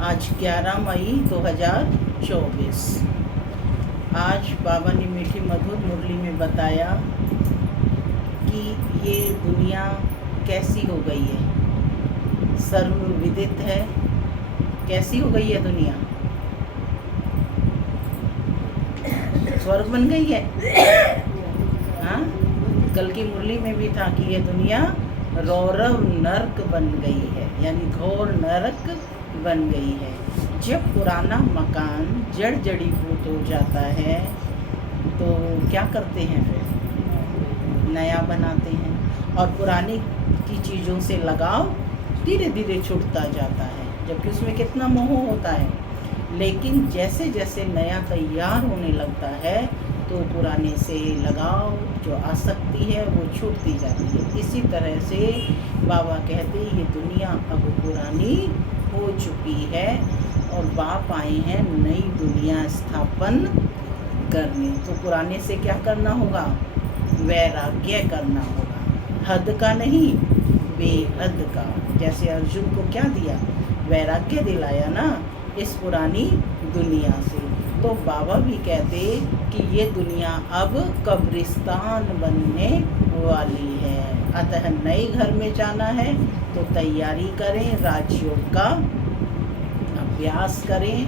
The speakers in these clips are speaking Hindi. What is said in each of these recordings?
आज 11 मई 2024। आज बाबा ने मीठी मधुर मुरली में बताया कि ये दुनिया कैसी हो गई है, सर्वविदित है। कैसी हो गई है दुनिया? स्वर्ग बन गई है। हाँ, कल की मुरली में भी था कि ये दुनिया रौरव नरक बन गई है, यानी घोर नरक बन गई है। जब पुराना मकान जड़ जड़ीभूत हो जाता है तो क्या करते हैं? फिर नया बनाते हैं, और पुरानी की चीज़ों से लगाव धीरे धीरे छूटता जाता है, जबकि उसमें कितना मोह होता है। लेकिन जैसे जैसे नया तैयार होने लगता है तो पुराने से लगाव, जो आसक्ति है, वो छूटती जाती है। इसी तरह से बाबा कहते हैं ये दुनिया अब पुरानी हो चुकी है और बाप आए हैं नई दुनिया स्थापन करने। तो पुराने से क्या करना होगा? वैराग्य करना होगा, हद का नहीं, बेहद का। जैसे अर्जुन को क्या दिया? वैराग्य दिलाया ना इस पुरानी दुनिया से। तो बाबा भी कहते कि ये दुनिया अब कब्रिस्तान बनने वाली है, अतः नए घर में जाना है तो तैयारी करें, राजयोग का अभ्यास करें,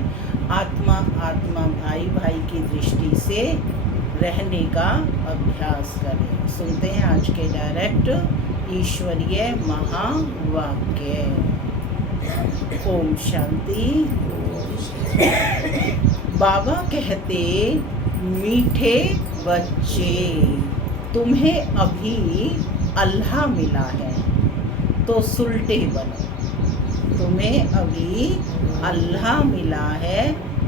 आत्मा आत्मा भाई भाई की दृष्टि से रहने का अभ्यास करें। सुनते हैं आज के डायरेक्ट ईश्वरीय महावाक्य। ओम शांति। बाबा कहते, मीठे बच्चे, तुम्हें अभी अल्लाह मिला है तो सुलटे बनो। तुम्हें अभी अल्लाह मिला है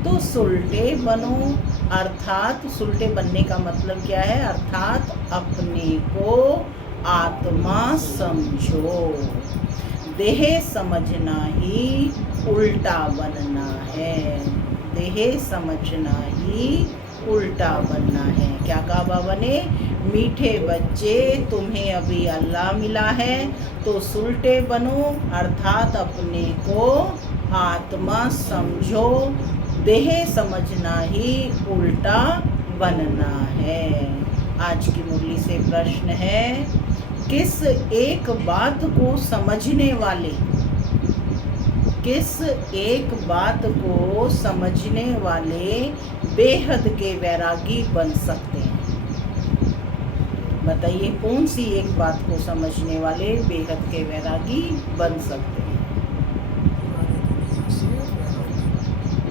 तो सुलटे बनो। अर्थात सुलटे बनने का मतलब क्या है? अर्थात अपने को आत्मा समझो। देह समझना ही उल्टा बनना है। देह समझना ही उल्टा बनना है। क्या कहा बाबा ने? मीठे बच्चे, तुम्हें अभी अल्लाह मिला है तो सुलटे बनो, अर्थात अपने को आत्मा समझो। देह समझना ही उल्टा बनना है। आज की मुरली से प्रश्न है, किस एक बात को समझने वाले, किस एक बात को समझने वाले बेहद के वैरागी बन सकते हैं? बताइए, कौन सी एक बात को समझने वाले बेहद के वैरागी बन सकते हैं?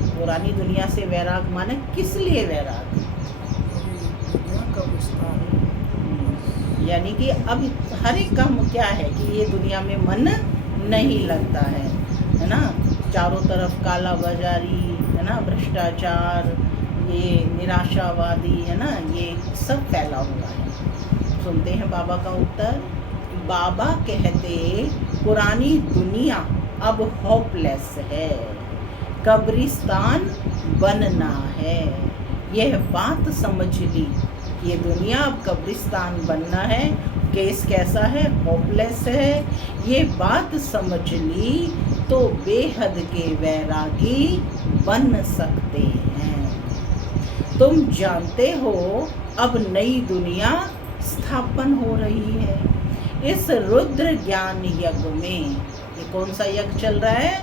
पुरानी दुनिया से वैराग माने किस लिए वैराग? यानी कि अब हर एक काम क्या है कि ये दुनिया में मन नहीं लगता है ना। चारों तरफ काला बाजारी है ना, भ्रष्टाचार, ये निराशावादी है ना, ये सब फैला हुआ है। सुनते हैं बाबा का उत्तर। बाबा कहते, पुरानी दुनिया अब होपलेस है, कब्रिस्तान बनना है। यह बात समझ ली, ये दुनिया अब कब्रिस्तान बनना है। केस कैसा है? होपलेस है। ये बात समझ ली तो बेहद के वैरागी बन सकते हैं। तुम जानते हो अब नई दुनिया स्थापन हो रही है। इस रुद्र ज्ञान यज्ञ में, ये कौन सा यज्ञ चल रहा है?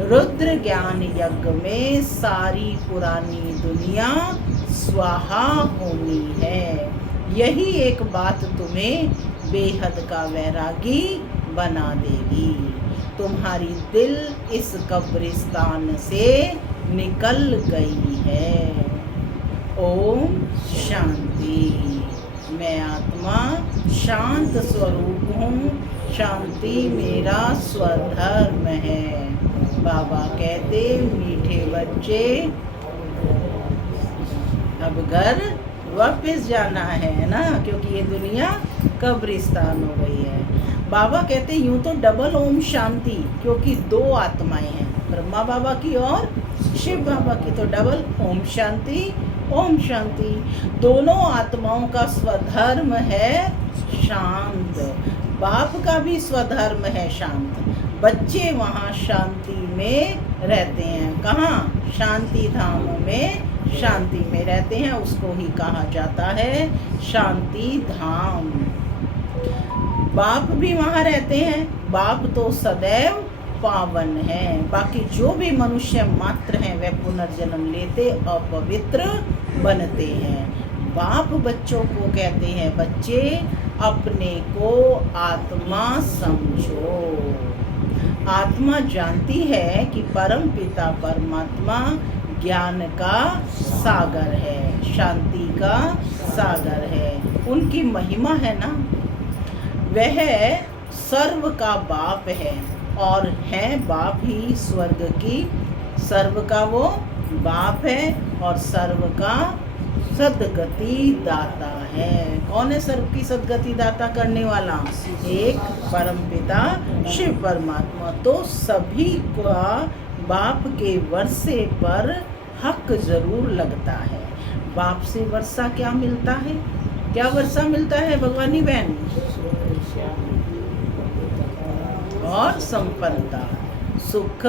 रुद्र ज्ञान यज्ञ में सारी पुरानी दुनिया स्वाहा होनी है। यही एक बात तुम्हें बेहद का वैरागी बना देगी। तुम्हारी दिल इस कब्रिस्तान से निकल गई है। ओम शांति। मैं आत्मा शांत स्वरूप हूँ, शांति मेरा स्वधर्म है। बाबा कहते, मीठे बच्चे, अब घर वापस जाना है ना, क्योंकि ये दुनिया कब्रिस्तान हो गई है। बाबा कहते, यूं तो डबल ओम शांति, क्योंकि दो आत्माएं हैं, ब्रह्मा बाबा की और शिव बाबा की, तो डबल ओम शांति। ओम शांति। दोनों आत्माओं का स्वधर्म है शांत। बाप का भी स्वधर्म है शांत, बच्चे वहाँ शांति में रहते हैं। कहाँ? शांति धाम में शांति में रहते हैं, उसको ही कहा जाता है शांति धाम। बाप भी वहाँ रहते हैं, बाप तो सदैव पावन है। बाकी जो भी मनुष्य मात्र हैं वे पुनर्जन्म लेते अपवित्र बनते हैं। बाप बच्चों को कहते हैं, बच्चे अपने को आत्मा समझो। आत्मा जानती है कि परम पिता परमात्मा ज्ञान का सागर है, शांति का सागर है। उनकी महिमा है ना, वह सर्व का बाप है और है बाप ही स्वर्ग की। सर्व का वो बाप है और सर्व का सद्गति दाता है। कौन है सर्व की सद्गति दाता करने वाला? एक परमपिता शिव परमात्मा। तो सभी का बाप के वर्षे पर हक जरूर लगता है। बाप से वर्षा क्या मिलता है? क्या वर्षा मिलता है भगवानी बहन? और संपन्नता, सुख,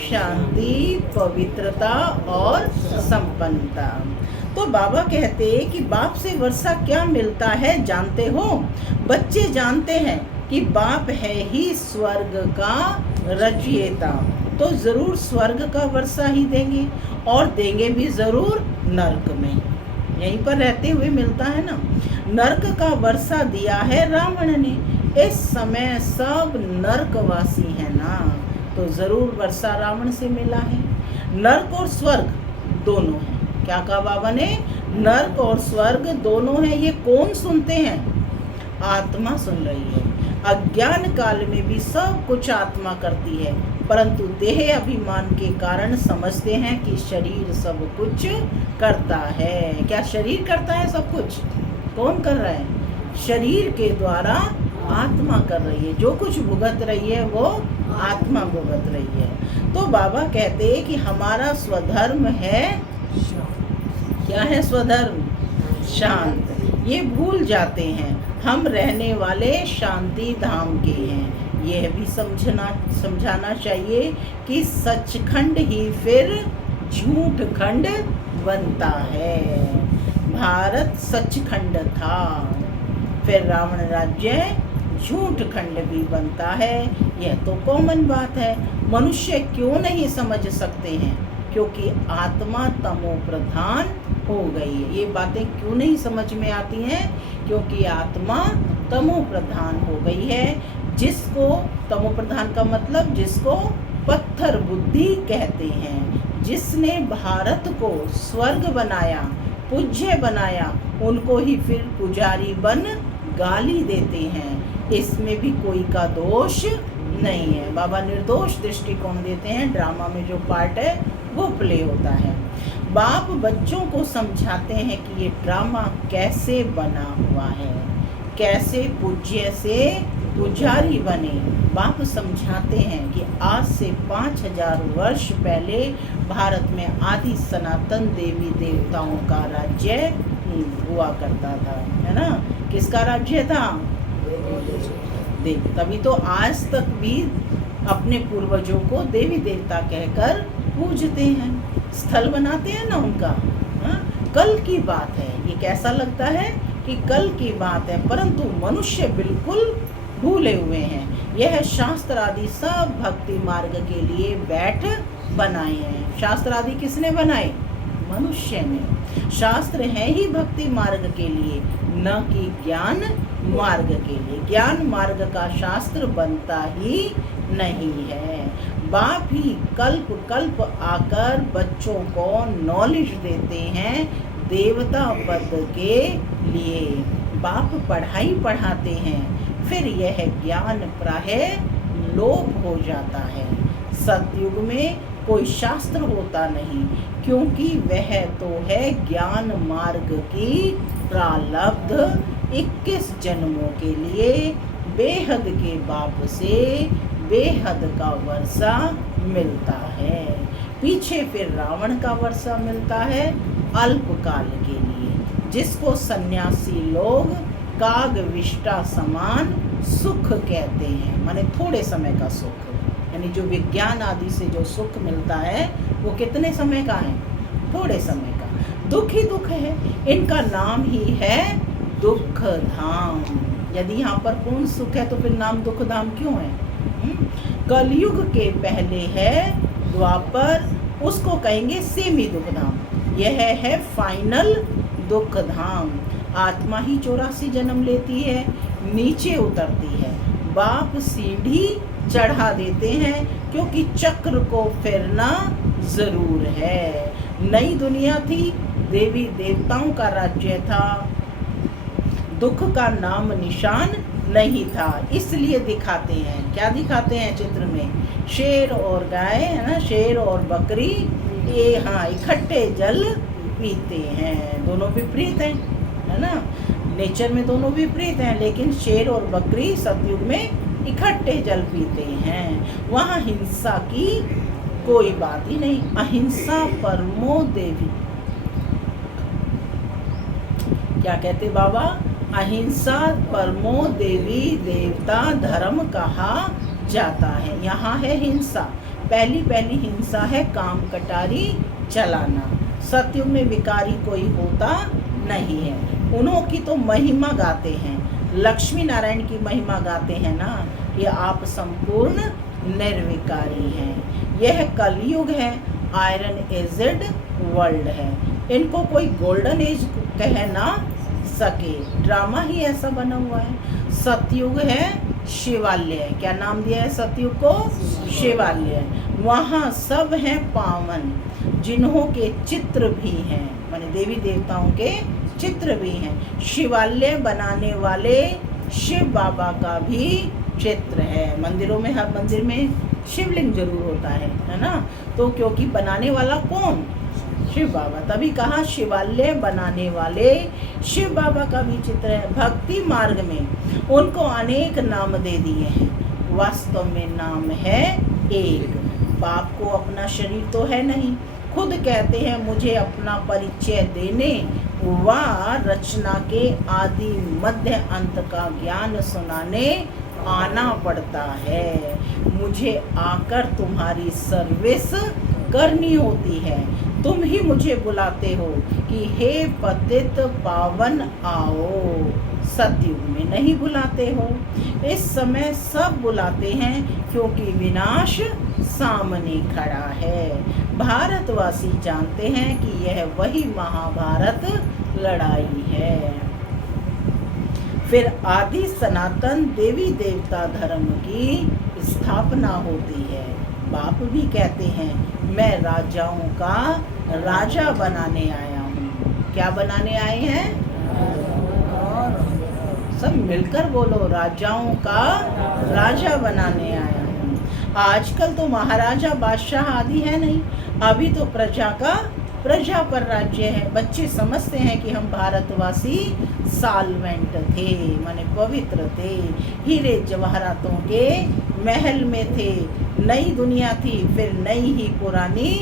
शांति, पवित्रता और संपन्नता। तो बाबा कहते हैं कि बाप से वर्षा क्या मिलता है जानते हो? बच्चे जानते हैं कि बाप है ही स्वर्ग का रचयिता, तो जरूर स्वर्ग का वर्षा ही देंगे और देंगे भी जरूर नरक में। यहीं पर रहते हुए मिलता है ना। नरक का वर्षा दिया है रावण ने। इस समय सब नरकवासी है ना, तो जरूर वर्षा रावण से मिला है। नरक और स्वर्ग दोनों हैं। क्या कहा बाबा ने? नरक और स्वर्ग दोनों हैं। ये कौन सुनते हैं? आत्मा सुन रही है। अज्ञान काल में भी सब कुछ आत्मा करती है, परंतु देह अभिमान के कारण समझते हैं कि शरीर सब कुछ करता है। क्या शरीर करता है सब कुछ? कौन कर रहा है? शरीर के द्वारा आत्मा कर रही है। जो कुछ भुगत रही है वो आत्मा भुगत रही है। तो बाबा कहते हैं कि हमारा स्वधर्म है, क्या है स्वधर्म? शांत। ये भूल जाते हैं हम रहने वाले शांति धाम के हैं। यह भी समझाना चाहिए कि सचखंड ही फिर झूठ खंड बनता है। भारत सचखंड था, फिर रावण राज्य झूठ खंड भी बनता है। यह तो कॉमन बात है। मनुष्य क्यों नहीं समझ सकते हैं? क्योंकि आत्मा तमो प्रधान हो गई है। ये बातें क्यों नहीं समझ में आती हैं? क्योंकि आत्मा तमो प्रधान हो गई है। जिसको तमो प्रधान का मतलब जिसको पत्थर बुद्धि कहते हैं, जिसने भारत को स्वर्ग बनाया, पूज्य बनाया, उनको ही फिर पुजारी बन गाली देते हैं। इसमें भी कोई का दोष नहीं है। बाबा निर्दोष दृष्टिकोण देते हैं। ड्रामा में जो पार्ट है वो प्ले होता है। बाप बच्चों को समझाते हैं कि ये ड्रामा कैसे बना हुआ है, कैसे पूज्य से पुजारी बने। बाप समझाते हैं कि आज से 5000 वर्ष पहले भारत में आदि सनातन देवी देवताओं का राज्य हुआ करता था, है ना। किसका राज्य था? देव। तभी तो आज तक भी अपने पूर्वजों को देवी देवता कहकर पूजते हैं, स्थल बनाते हैं ना उनका। कल की बात है। ये कैसा लगता है कि कल की बात है, परंतु मनुष्य बिल्कुल भूले हुए हैं। यह शास्त्र आदि सब भक्ति मार्ग के लिए बैठ बनाए हैं। शास्त्र आदि किसने बनाए? मनुष्य ने। शास्त्र है ही भक्ति मार्ग के लिए, न कि ज्ञान मार्ग के लिए। ज्ञान मार्ग का शास्त्र बनता ही नहीं है। बाप ही कल्प कल्प आकर बच्चों को नॉलेज देते हैं देवता पद के लिए। बाप पढ़ाई पढ़ाते हैं, फिर यह ज्ञान प्रायः लोप हो जाता है। सतयुग में कोई शास्त्र होता नहीं, क्योंकि वह तो है ज्ञान मार्ग की प्रारब्ध 21 जन्मों के लिए बेहद के बाप से बेहद का वर्षा मिलता है। पीछे फिर रावण का वर्षा मिलता है अल्पकाल के लिए, जिसको सन्यासी लोग काग विष्टा समान सुख कहते हैं, माने थोड़े समय का सुख। यानी जो विज्ञान आदि से जो सुख मिलता है वो कितने समय का है? थोड़े समय का। दुख ही दुख है, इनका नाम ही है दुख धाम। यदि यहाँ पर पूर्ण सुख है तो फिर नाम दुख धाम क्यों है? कलयुग के पहले है द्वापर, उसको कहेंगे सेमी दुख धाम। यह है फाइनल दुख धाम। आत्मा ही 84 जन्म लेती है, नीचे उतरती है, बाप सीढ़ी चढ़ा देते हैं क्योंकि चक्र को फिरना जरूर है। नई दुनिया थी, देवी देवताओं का राज्य था, दुख का नाम निशान नहीं था, इसलिए दिखाते हैं। क्या दिखाते हैं चित्र में? शेर और गाय, है ना, शेर और बकरी, ये हाँ इकट्ठे जल पीते हैं। दोनों विपरीत हैं, है ना, नेचर में दोनों विपरीत हैं, लेकिन शेर और बकरी सतयुग में इकट्ठे जल पीते हैं। वहाँ हिंसा की कोई बात ही नहीं। अहिंसा परमो देवी। क्या कहते बाबा? अहिंसा परमो देवी देवता धर्म कहा जाता है। यहाँ है हिंसा, पहली हिंसा है काम कटारी चलाना। सतयुग में विकारी कोई होता नहीं है। उन्हों की तो महिमा गाते हैं, लक्ष्मी नारायण की महिमा गाते हैं ना, कि आप संपूर्ण निर्विकारी हैं। यह कलयुग है, आयरन एजेड वर्ल्ड है। इनको कोई गोल्डन एज कह ना सके, ड्रामा ही ऐसा बना हुआ है। सतयुग है शिवालय। क्या नाम दिया है सतयुग को? शिवालय। वहाँ सब हैं पावन, जिन्हों के चित्र भी हैं, माने देवी देवताओं के चित्र भी हैं। शिवालय बनाने वाले शिव बाबा का भी चित्र है। मंदिरों में, हर मंदिर में शिवलिंग जरूर होता है ना, तो क्योंकि बनाने वाला कौन? शिव बाबा। तभी कहा शिवालय बनाने वाले शिव बाबा का भी चित्र है। भक्ति मार्ग में उनको अनेक नाम दे दिए हैं, वास्तव में नाम है एक। बाप को अपना शरीर तो है नहीं, खुद कहते हैं मुझे अपना परिचय देने व रचना के आदि मध्य अंत का ज्ञान सुनाने आना पड़ता है। मुझे आकर तुम्हारी सर्विस करनी होती है। तुम ही मुझे बुलाते हो कि हे पतित पावन आओ। सतयुग में नहीं बुलाते हो, इस समय सब बुलाते हैं क्योंकि विनाश सामने खड़ा है। भारतवासी जानते हैं कि यह वही महाभारत लड़ाई है। फिर आदि सनातन देवी देवता धर्म की स्थापना होती है। बाप भी कहते हैं मैं राजाओं का राजा बनाने आया हूँ। क्या बनाने आए हैं? सब मिलकर बोलो, राजाओं का राजा बनाने आया हूँ। आजकल तो महाराजा बादशाह आदि है नहीं, अभी तो प्रजा पर राज्य है। बच्चे समझते हैं कि हम भारतवासी साल्वेंट थे, माने पवित्र थे, हीरे जवाहरातों के महल में थे। नई दुनिया थी, फिर नई ही पुरानी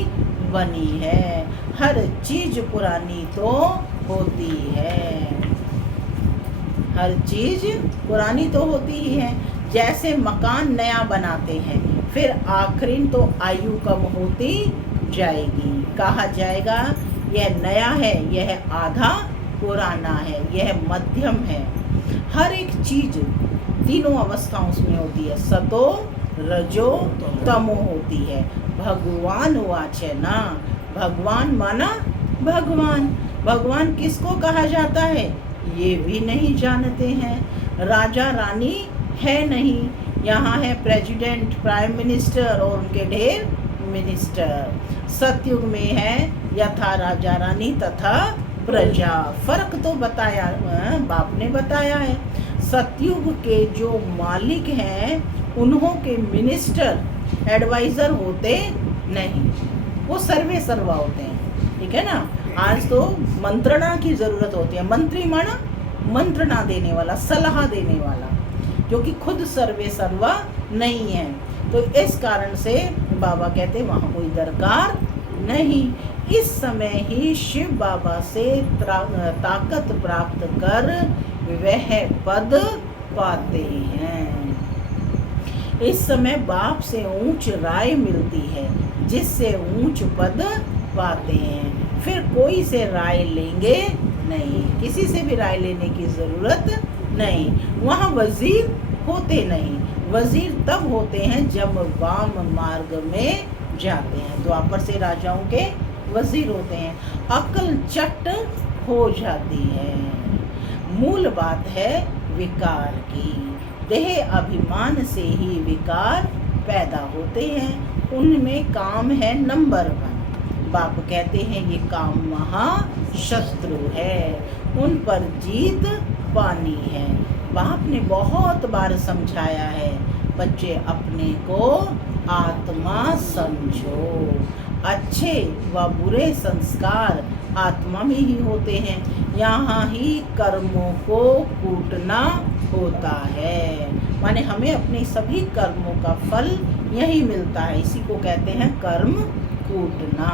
बनी है। हर चीज पुरानी तो होती है, हर चीज पुरानी तो होती ही है। जैसे मकान नया बनाते हैं, फिर आखिरी तो आयु कम होती जाएगी। कहा जाएगा यह नया है, यह आधा पुराना है, यह मध्यम है। हर एक चीज तीनों अवस्थाओं में होती है, सतो रजो तमो होती है। भगवान वाच है ना, भगवान माना भगवान। भगवान किसको कहा जाता है ये भी नहीं जानते हैं। राजा रानी है नहीं, यहाँ है प्रेसिडेंट, प्राइम मिनिस्टर और उनके ढेर मिनिस्टर। सतयुग में है यथा राजा रानी तथा प्रजा। फर्क तो बताया, बाप ने बताया है। सतयुग के जो मालिक हैं उन्हों के मिनिस्टर एडवाइजर होते नहीं, वो सर्वे सर्वा होते हैं, ठीक है ना। आज तो मंत्रणा की जरूरत होती है। मंत्री माना मंत्रणा देने वाला, सलाह देने वाला, क्योंकि खुद सर्वे सर्वा नहीं है। तो इस कारण से बाबा कहते वहाँ कोई दरकार नहीं। इस समय ही शिव बाबा से ताकत प्राप्त कर वह पद पाते हैं। इस समय बाप से ऊंच राय मिलती है, जिससे ऊंच पद पाते हैं। फिर कोई से राय लेंगे नहीं, किसी से भी राय लेने की ज़रूरत नहीं। वहाँ वजीर होते नहीं, वजीर तब होते हैं जब वाम मार्ग में जाते हैं। द्वापर से राजाओं के वजीर होते हैं। अक्ल चट हो जाती है। मूल बात है विकार की। देह अभिमान से ही विकार पैदा होते हैं। उनमें काम है नंबर 1। बाप कहते हैं ये काम महाशत्रु है, उन पर जीत पानी है। बाप ने बहुत बार समझाया है, बच्चे अपने को आत्मा समझो। अच्छे व बुरे संस्कार आत्मा में ही होते हैं। यहाँ ही कर्मों को कूटना होता है। माने हमें अपने सभी कर्मों का फल यही मिलता है। इसी को कहते हैं कर्म कूटना।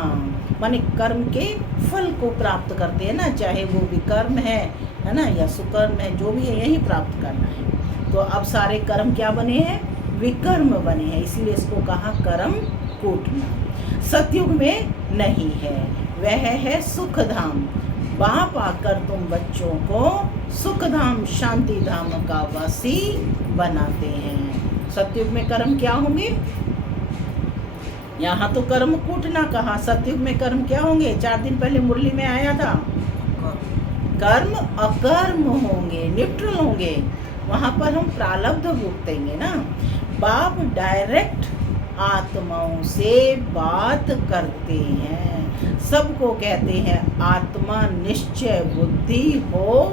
माने कर्म के फल को प्राप्त करते हैं ना, चाहे वो विकर्म है ना, या सुकर्म है, जो भी है यही प्राप्त करना है। तो अब सारे कर्म क्या बने हैं? विकर्म बने हैं, इसलिए इसको कहा कर्म कूटना। सतयुग में नहीं है, वह है सुख धाम। बाप आकर तुम बच्चों को सुख धाम शांति धाम का वासी बनाते हैं। सतयुग में कर्म क्या होंगे? यहाँ तो कर्म कूटना कहा, सतयुग में कर्म क्या होंगे? 4 दिन पहले मुरली में आया था, कर्म अकर्म होंगे, न्यूट्रल होंगे। वहाँ पर हम प्रारब्ध भुगतेंगे ना। बाप डायरेक्ट आत्माओं से बात करते हैं, सबको कहते हैं आत्मा निश्चय बुद्धि हो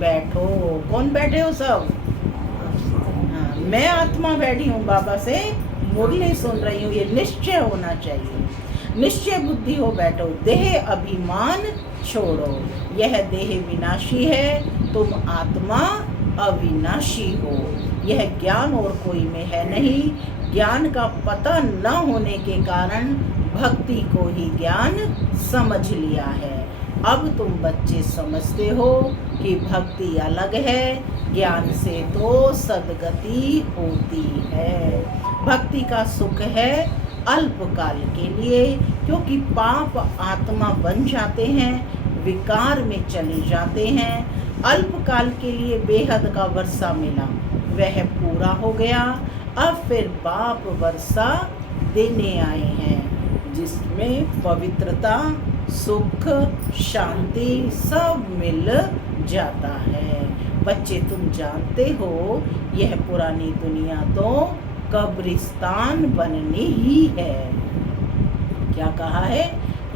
बैठो। कौन बैठे हो? सब। हाँ, मैं आत्मा बैठी हूँ, बाबा से मुरली सुन रही हूँ, ये निश्चय होना चाहिए। निश्चय बुद्धि हो बैठो, देह अभिमान छोड़ो। यह देह विनाशी है, तुम आत्मा अविनाशी हो। यह ज्ञान और कोई में है नहीं। ज्ञान का पता न होने के कारण भक्ति को ही ज्ञान समझ लिया है। अब तुम बच्चे समझते हो कि भक्ति अलग है, ज्ञान से तो सद्गति होती है। भक्ति का सुख है अल्पकाल के लिए, क्योंकि पाप आत्मा बन जाते हैं, विकार में चले जाते हैं। अल्पकाल के लिए बेहद का वर्षा मिला, वह पूरा हो गया। अब फिर बाप वर्षा देने आए हैं, जिसमें पवित्रता, सुख, शांति सब मिल जाता है। बच्चे तुम जानते हो, यह पुरानी दुनिया तो कब्रिस्तान बननी ही है। क्या कहा है?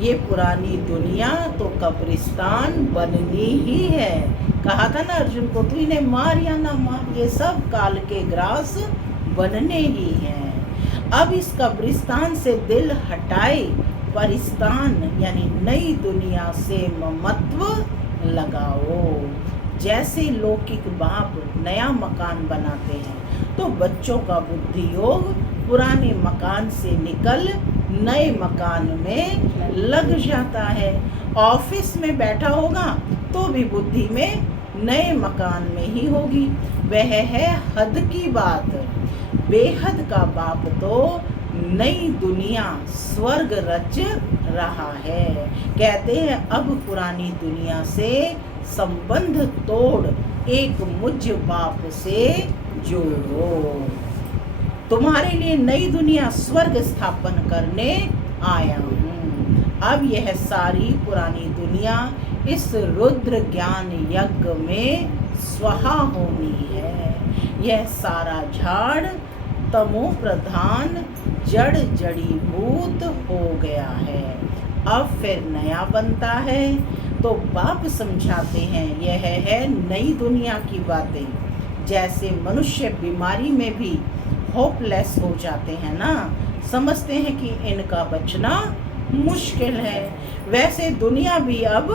ये पुरानी दुनिया तो कब्रिस्तान बननी ही है। कहा था ना अर्जुन को, तू इन्हें मार या ना मार, ये सब काल के ग्रास बनने ही हैं। अब इस कब्रिस्तान से दिल हटाए, परिस्तान यानी नई दुनिया से ममत्व लगाओ। जैसे लौकिक बाप नया मकान बनाते हैं, तो बच्चों का बुद्धि योग पुराने मकान से निकल नए मकान में लग जाता है। ऑफिस में बैठा होगा तो भी बुद्धि में नए मकान में ही होगी। वह है हद की बात। बेहद का बाप तो नई दुनिया स्वर्ग रच रहा है। कहते हैं अब पुरानी दुनिया से संबंध तोड़, एक मुझ बाप से जोड़ो। तुम्हारे लिए नई दुनिया स्वर्ग स्थापन करने आया हूँ। अब यह सारी पुरानी दुनिया इस रुद्र ज्ञान यज्ञ में स्वाहा होनी है। यह सारा झाड़ तमो प्रधान जड़ जड़ीभूत हो गया है, अब फिर नया बनता है। तो बाप समझाते हैं यह है नई दुनिया की बातें। जैसे मनुष्य बीमारी में भी होपलेस हो जाते हैं ना, समझते हैं कि इनका बचना मुश्किल है, वैसे दुनिया भी अब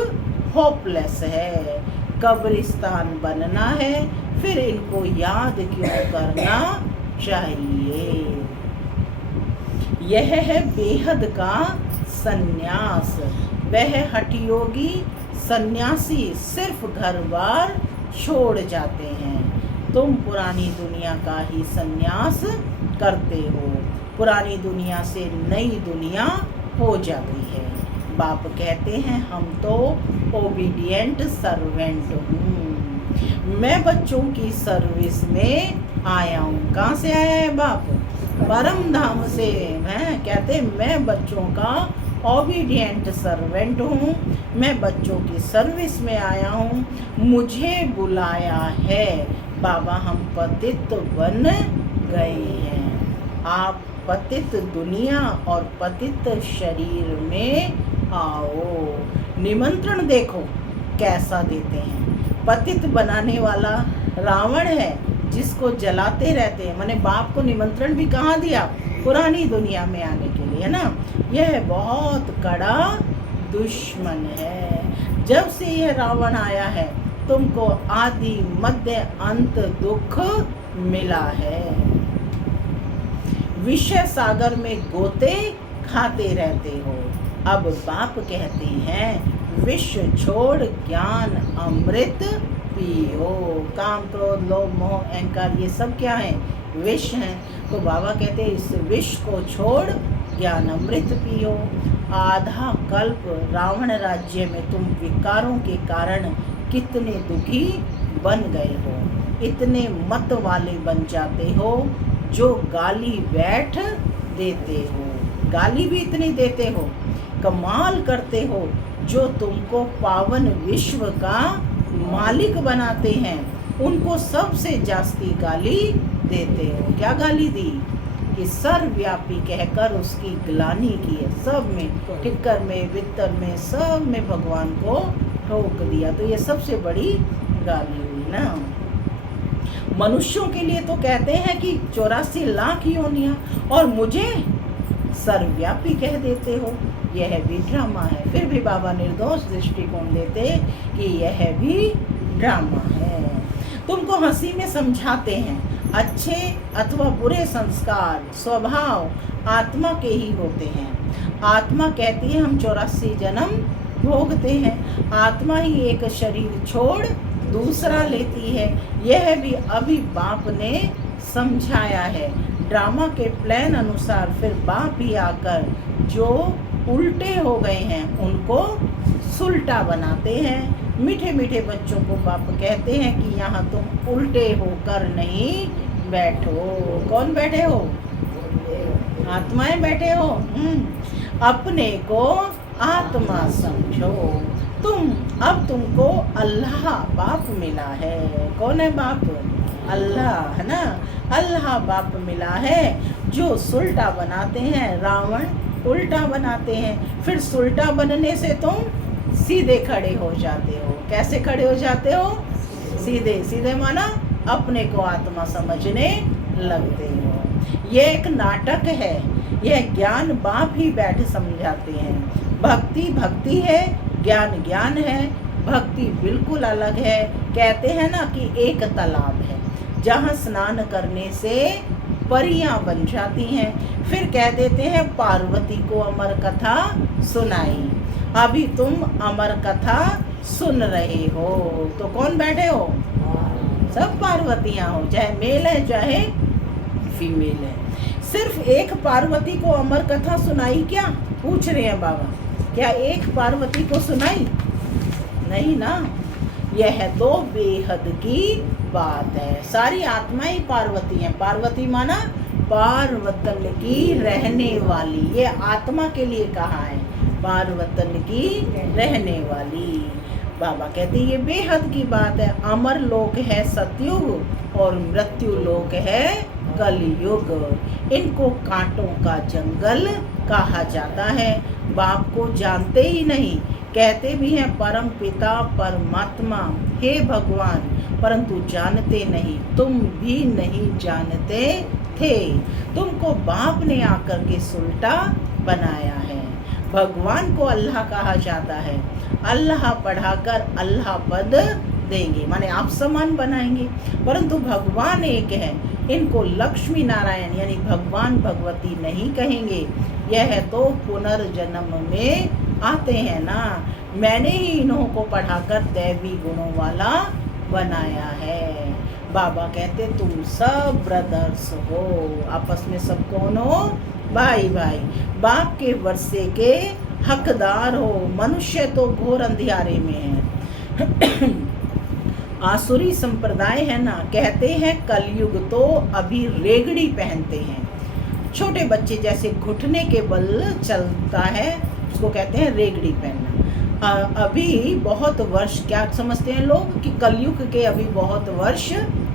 होपलेस है। कब्रिस्तान बनना है, फिर इनको याद क्यों करना चाहिए। यह है बेहद का सन्यास। वह हठयोगी सन्यासी सिर्फ घर बार छोड़ जाते हैं। तुम पुरानी दुनिया का ही सन्यास करते हो। पुरानी दुनिया से नई दुनिया हो जाती है। बाप कहते हैं हम तो ओबीडिएंट सर्वेंट हूँ, मैं बच्चों की सर्विस में आया हूँ। कहाँ से आया है बाप? परम धाम से। हैं कहते मैं बच्चों का ओबीडिएंट सर्वेंट हूँ, मैं बच्चों की सर्विस में आया हूँ, मुझे बुलाया है। बाबा हम पतित बन गए हैं, आप पतित दुनिया और पतित शरीर में आओ। निमंत्रण देखो कैसा देते हैं। पतित बनाने वाला रावण है जिसको जलाते रहते हैं। मैंने बाप को निमंत्रण भी कहाँ दिया? पुरानी दुनिया में आने के लिए, है ना। यह बहुत कड़ा दुश्मन है। जब से यह रावण आया है तुमको आदि मध्य अंत दुख मिला है। विषय सागर में गोते खाते रहते हो। अब बाप कहते हैं विष छोड़ ज्ञान अमृत पियो। काम क्रोध लोभ मोह अहंकार ये सब क्या है? विष हैं। तो बाबा कहते हैं इस विष को छोड़ ज्ञान अमृत पियो। आधा कल्प रावण राज्य में तुम विकारों के कारण कितने दुखी बन गए हो। इतने मत वाले बन जाते हो जो गाली बैठ देते हो, गाली भी इतनी देते हो। कमाल करते हो जो तुमको पावन विश्व का मालिक बनाते हैं, उनको सबसे जास्ती गाली देते हो। क्या गाली दी? कि सर्वव्यापी कहकर उसकी ग्लानि की है। सब में, टिक्कर में, वित्तर में, सब में भगवान को ठोक दिया। तो ये सबसे बड़ी गाली हुई ना। मनुष्यों के लिए तो कहते हैं कि 84 लाख योनियां, और मुझे सर्वव्यापी कह देते हो। यह भी ड्रामा है। फिर भी बाबा निर्दोष दृष्टिकोण देते कि यह भी ड्रामा है। तुमको हंसी में समझाते हैं अच्छे अथवा बुरे संस्कार स्वभाव आत्मा के ही होते हैं। आत्मा कहती है हम 84 जन्म भोगते हैं। आत्मा ही एक शरीर छोड़ दूसरा लेती है। यह भी अभी बाप ने समझाया है। ड्रामा के प्लान अनुसार फिर बाप ही आकर जो उल्टे हो गए हैं उनको सुलटा बनाते हैं। मीठे मीठे बच्चों को बाप कहते हैं कि यहाँ तुम उल्टे होकर नहीं बैठो। कौन बैठे हो? आत्माएं बैठे हो। अपने को आत्मा समझो। अब तुमको अल्लाह बाप मिला है। कौन है बाप? अल्लाह, है ना। अल्लाह बाप मिला है जो सुलटा बनाते हैं। रावण उल्टा बनाते हैं। फिर सुलटा बनने से तुम सीधे खड़े हो जाते हो। कैसे खड़े हो जाते हो? सीधे। सीधे माना अपने को आत्मा समझने लगते हो। ये एक नाटक है। यह ज्ञान बाप ही बैठ समझाते हैं। भक्ति भक्ति है, ज्ञान ज्ञान है। भक्ति बिल्कुल अलग है। कहते हैं ना कि एक तालाब है जहाँ स्नान करने से परियां बन जाती हैं। फिर कह देते हैं पार्वती को अमर कथा सुनाई। अभी तुम अमर कथा सुन रहे हो तो कौन बैठे हो? सब पार्वतियां हो, चाहे मेल है चाहे फीमेल है। सिर्फ एक पार्वती को अमर कथा सुनाई क्या? पूछ रहे हैं बाबा। क्या एक पार्वती को सुनाई? नहीं ना। यह तो बेहद की बात है। सारी आत्माएं पार्वती हैं। पार्वती माना पार्वतन की रहने वाली। ये आत्मा के लिए कहा है, पार्वतन की रहने वाली। बाबा कहते ये बेहद की बात है। अमर लोक है सतयुग और मृत्यु लोक है कलयुग। इनको कांटों का जंगल कहा जाता है। बाप को जानते ही नहीं। कहते भी हैं परम पिता परमात्मा, हे भगवान, परंतु जानते नहीं। तुम भी नहीं जानते थे। तुमको बाप ने आकर के सुलटा बनाया है। भगवान को अल्लाह कहा जाता है। अल्लाह पढ़ाकर अल्लाह पद देंगे, माने आप समान बनाएंगे। परंतु भगवान एक है। इनको लक्ष्मी नारायण यानी भगवान भगवती नहीं कहेंगे। यह तो पुनर्जन्म में आते हैं ना। मैंने ही इन्हों को पढ़ाकर दैवी गुणों वाला बनाया है। बाबा कहते तुम सब ब्रदर्स हो, आपस में सब कौन हो? भाई भाई। बाप के वर्षे के हकदार हो। मनुष्य तो घोर अंधियारे में है। आसुरी संप्रदाय है ना, कहते हैं कलयुग तो अभी रेगड़ी पहनते हैं। छोटे बच्चे जैसे घुटने के बल चलता है, उसको कहते हैं रेगड़ी पहनना। अभी बहुत वर्ष, क्या समझते हैं लोग कि कलयुग के अभी बहुत वर्ष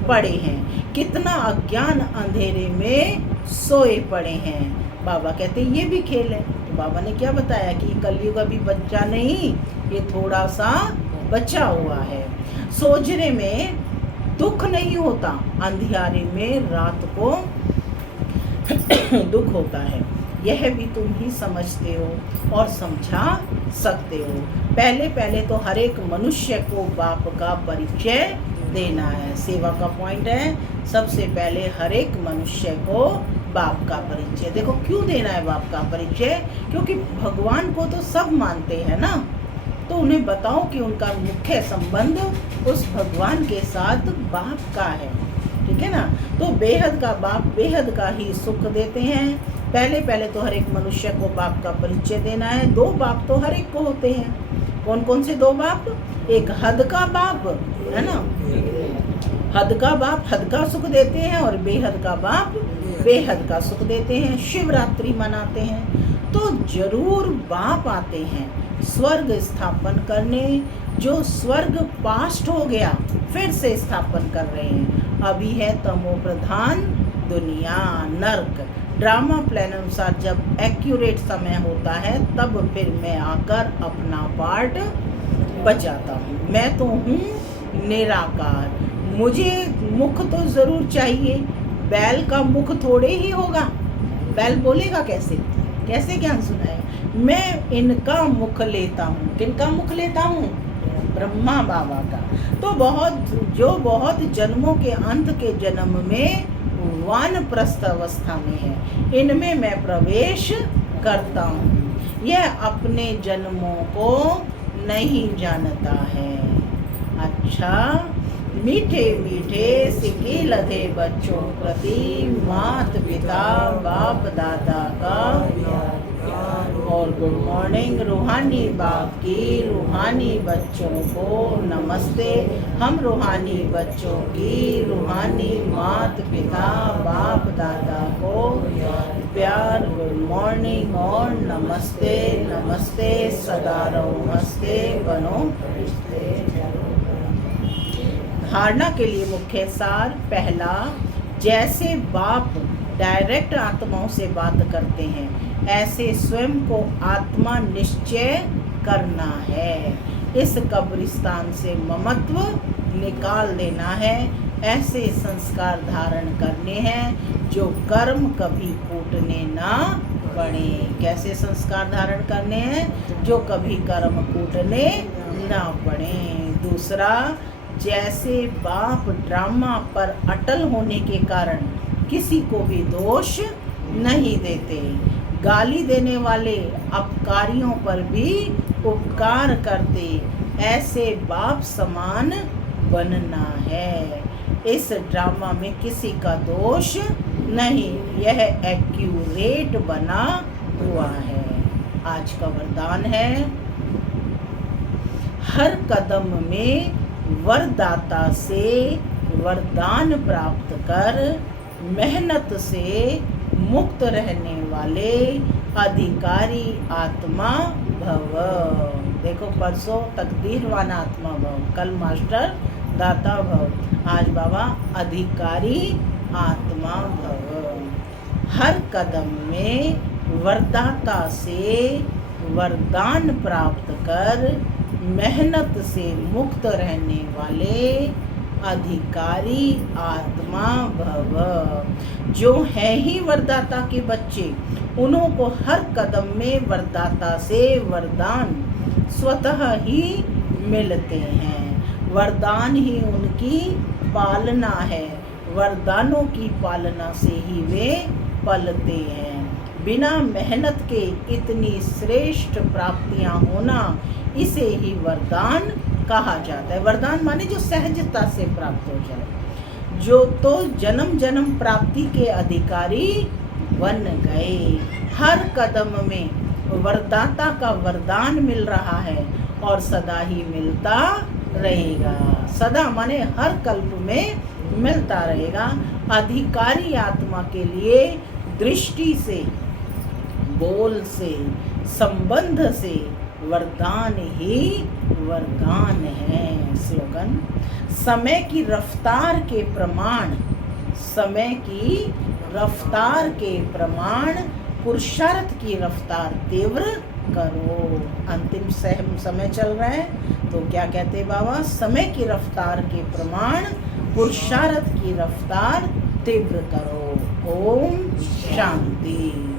पड़े हैं। कितना अज्ञान अंधेरे में सोए पड़े हैं। बाबा कहते हैं ये भी खेल है। तो बाबा ने क्या बताया कि कलयुग अभी बच्चा नहीं, ये थोड़ा सा बचा हुआ है। सोचने में दुख नहीं होता, अंधियारे में रात को दुख होता है। यह भी तुम ही समझते हो और समझा सकते हो। पहले पहले तो हर एक मनुष्य को बाप का परिचय देना है। सेवा का पॉइंट है, सबसे पहले हर एक मनुष्य को बाप का परिचय। देखो क्यों देना है बाप का परिचय? क्योंकि भगवान को तो सब मानते हैं ना, तो उन्हें बताओ कि उनका मुख्य संबंध उस भगवान के साथ बाप का है। ठीक है ना? तो बेहद का बाप बेहद का ही सुख देते हैं। पहले पहले तो हर एक मनुष्य को बाप का परिचय देना है। दो बाप तो हर एक को होते हैं। कौन कौन से दो बाप? एक हद का बाप है ना, हद का बाप हद का सुख देते हैं, और बेहद का बाप बेहद का सुख देते हैं। शिवरात्रि मनाते हैं तो जरूर बाप आते हैं स्वर्ग स्थापन करने। जो स्वर्ग पास्ट हो गया फिर से स्थापन कर रहे हैं। अभी है तमो प्रधान दुनिया, नर्क। ड्रामा प्लान अनुसार जब एक्यूरेट समय होता है तब फिर मैं आकर अपना पार्ट बजाता हूँ। मैं तो हूँ निराकार, मुझे मुख तो जरूर चाहिए। बैल का मुख थोड़े ही होगा, बैल बोलेगा कैसे? कैसे ज्ञान सुनाए? मैं इनका मुख लेता हूँ। किनका मुख लेता हूँ? ब्रह्मा बाबा का। तो बहुत जन्मों के अंत के जन्म में वानप्रस्थ अवस्था में है, इनमें मैं प्रवेश करता हूँ। यह अपने जन्मों को नहीं जानता है। अच्छा, मीठे मीठे सिक्के लदे बच्चों प्रति माता पिता बाप दादा का और गुड मॉर्निंग रूहानी बाप की रूहानी बच्चों को नमस्ते। हम रूहानी बच्चों की रूहानी माता पिता बाप दादा को प्यार गुड मॉर्निंग और नमस्ते। नमस्ते, सदा रहो हंसते, बनो धारणा के लिए मुख्य सार। पहला, जैसे बाप डायरेक्ट आत्माओं से बात करते हैं ऐसे स्वयं को आत्मा निश्चय करना है। इस कब्रिस्तान से ममत्व निकाल देना है। ऐसे संस्कार धारण करने हैं जो कर्म कभी कूटने ना पड़े। कैसे संस्कार धारण करने हैं? जो कभी कर्म कूटने ना पड़े। दूसरा, जैसे बाप ड्रामा पर अटल होने के कारण किसी को भी दोष नहीं देते, गाली देने वाले अपकारियों पर भी उपकार करते, ऐसे बाप समान बनना है। इस ड्रामा में किसी का दोष नहीं, यह एक्यूरेट बना हुआ है। आज का वरदान है, हर कदम में वरदाता से वरदान प्राप्त कर मेहनत से मुक्त रहने वाले अधिकारी आत्मा भव। देखो परसों तकदीरवान आत्मा भव, कल मास्टर दाता भव, आज बाबा अधिकारी आत्मा भव। हर कदम में वरदाता से वरदान प्राप्त कर मेहनत से मुक्त रहने वाले अधिकारी आत्मा भव। जो है ही वरदाता के बच्चे, उन्हों को हर कदम में वरदाता से वरदान स्वतः ही मिलते हैं। वरदान ही उनकी पालना है, वरदानों की पालना से ही वे पलते हैं। बिना मेहनत के इतनी श्रेष्ठ प्राप्तियां होना, इसे ही वरदान कहा जाता है। वरदान माने जो सहजता से प्राप्त हो जाए। जो तो जन्म जन्म प्राप्ति के अधिकारी बन गए। हर कदम में वरदाता का वरदान मिल रहा है और सदा ही मिलता रहेगा। सदा माने हर कल्प में मिलता रहेगा। अधिकारी आत्मा के लिए दृष्टि से, बोल से, संबंध से वरदान ही वरदान है। स्लोगन, समय की रफ्तार के प्रमाण, समय की रफ्तार के प्रमाण पुरुषार्थ की रफ्तार तीव्र करो। अंतिम समय चल रहा है तो क्या कहते बाबा, समय की रफ्तार के प्रमाण पुरुषार्थ की रफ्तार तीव्र करो। ओम शांति।